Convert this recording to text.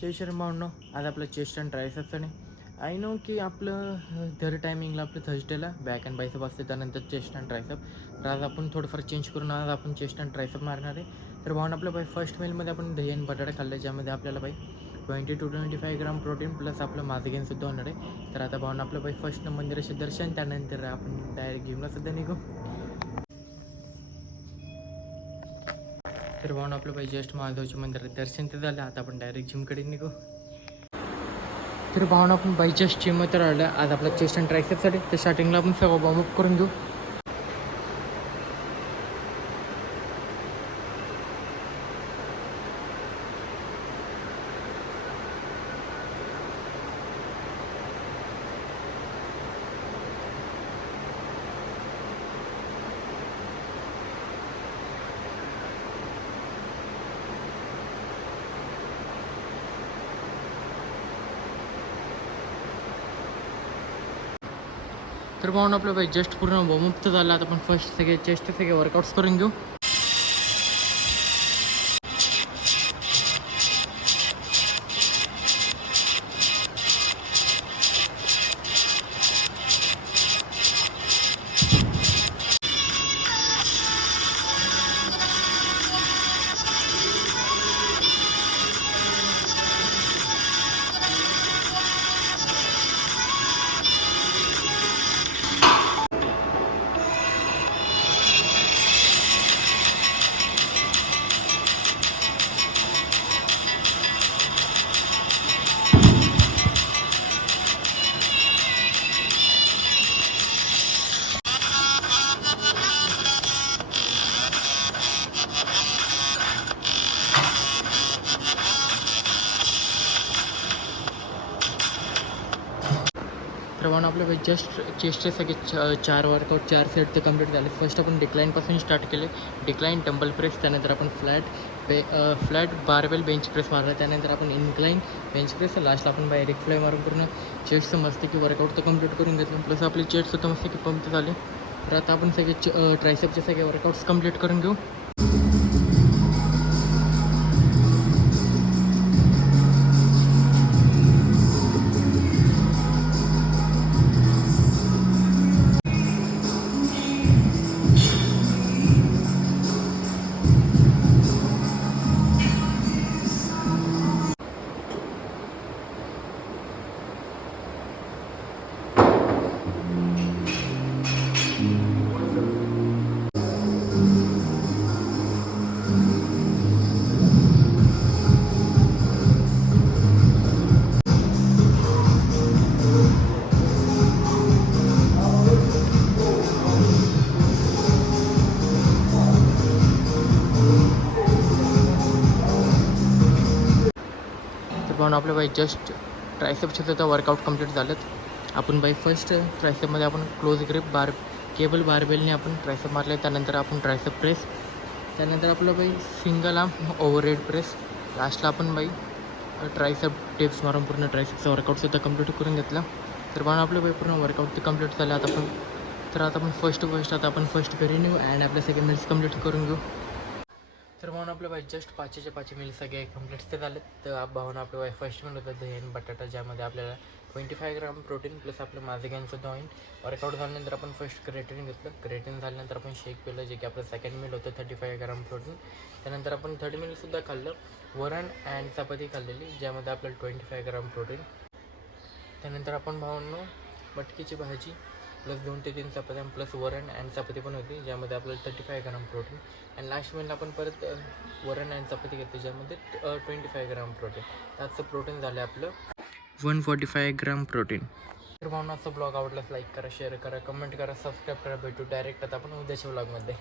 जय श्रीराम भावनो. आज आपलं chest and triceps आणि आय नो की आपलं दर टायमिंगला आपलं थर्सडेला बॅक अँड बायसेप असते, त्यानंतर चेस्ट अँड ट्रायसेप. तर आज आपण थोडंफार चेंज करून आज आपण चेस्ट अँड ट्रायसेप मारणार आहे. तर भावना आपलं फर्स्ट मीलमध्ये आपण दही आणि बटाटा खाल्लं, ज्यामध्ये आपल्याला 20 to 25 ग्राम प्रोटीन प्लस आपलं माझं गेनसुद्धा होणार आहे. तर आता भावना आपलं फर्स्ट मंदिराचे दर्शन, त्यानंतर आपण डायरेक्ट जिमला सुद्धा निघू. तर भावना आपलं जस्ट महादेवच्या मंदिरात दर्शन ते झालं. आता आपण डायरेक्ट जिमकडे निघू. तर भावना आपण जस्ट जिम तर राहिलं. आज आपला चेस्ट अँड ट्रायसेपसाठी तर स्टार्टिंगला आपण सगळं वॉर्मअप करून घेऊ. तर पाहून आपलं जस्ट पूर्ण वॉर्मअप तर झालं. आता आपण फर्स्ट चेस्ट सगळे वर्कआउट्स करून घेऊ. तर म्हणून आपलं जस्ट चेस्टचे सगळे 4 वर्कआउट 4 सेट ते कंप्लीट झाले. फर्स्ट आपण डिक्लाईनपासून स्टार्ट केले. डिक्लाईन डंबल प्रेस, त्यानंतर आपण फ्लॅट बारबेल बेंच प्रेस मारला, त्यानंतर आपण इन्क्लाईन बेंच प्रेस, लास्टला आपण डायरेक्ट फ्लाय मारून पूर्ण चेस्टचं मस्त की वर्कआउट तर कंप्लीट करून घेतलं. प्लस आपले चेस्टसुद्धा मस्त की पंप झाले. तर आता आपण सगळे ट्रायसेपचे सगळे वर्कआउट्स कंप्लीट करून घेऊ. म्हणून आपलं जस्ट ट्रायसेपचे सुद्धा वर्कआउट कंप्लीट झालं. आपण फर्स्ट ट्रायसेपमध्ये आपण क्लोज ग्रिप केबल बारबेलने आपण ट्रायसेप मारले. त्यानंतर आपण ट्रायसेप प्रेस, त्यानंतर आपलं सिंगल आर्म ओव्हरहेड प्रेस, लास्टला आपण ट्रायसेप टिप्स मारून पूर्ण ट्रायसेपचा वर्कआउटसुद्धा कंप्लीट करून घेतला. तर म्हणून आपलं पूर्ण वर्कआउट ते कंप्लीट झालं. आता आपण फर्स्ट घरी नेऊ अँड आपल्या सगळे मिल्स कंप्लीट करून घेऊ. तर म्हणून आपलं जस्ट 5चे मिल सगळे कंप्लीट ते झाले. तर भावना आपलं फर्स्ट मिल होतं दही आणि बटाटा, ज्यामध्ये आपल्याला 25 ग्राम प्रोटीन प्लस आपलं माझं गेनसुद्धा होईल. वर्कआउट झाल्यानंतर आपण फर्स्ट क्रेटिन घेतलं. क्रेटिन झाल्यानंतर आपण शेक पिलं, जे की आपलं सेकंड मिल होतं 35 ग्राम प्रोटीन. त्यानंतर आपण थर्ड मिलसुद्धा खाल्लं. वरण अँड चपाती खाल्लेली, ज्यामध्ये आपल्याला 25 ग्राम प्रोटीन. त्यानंतर आपण भावांनो मटकीची भाजी प्लस 2 ते 3 चपात्या प्लस वरण अँड चपाती पण होती, ज्यामध्ये आपल्याला 35 ग्राम प्रोटीन. अँड लास्ट मिलला आपण परत वरण अँड चपाती घेतली, ज्यामध्ये 25 ग्राम प्रोटीन. त्याचं प्रोटीन झालं आपलं 145 ग्राम प्रोटीन. तर भावना ब्लॉग आवडल्यास लाईक करा, शेअर करा, कमेंट करा, सबस्क्राईब करा. भेटू डायरेक्ट आता आपण उद्याच्या ब्लॉगमध्ये.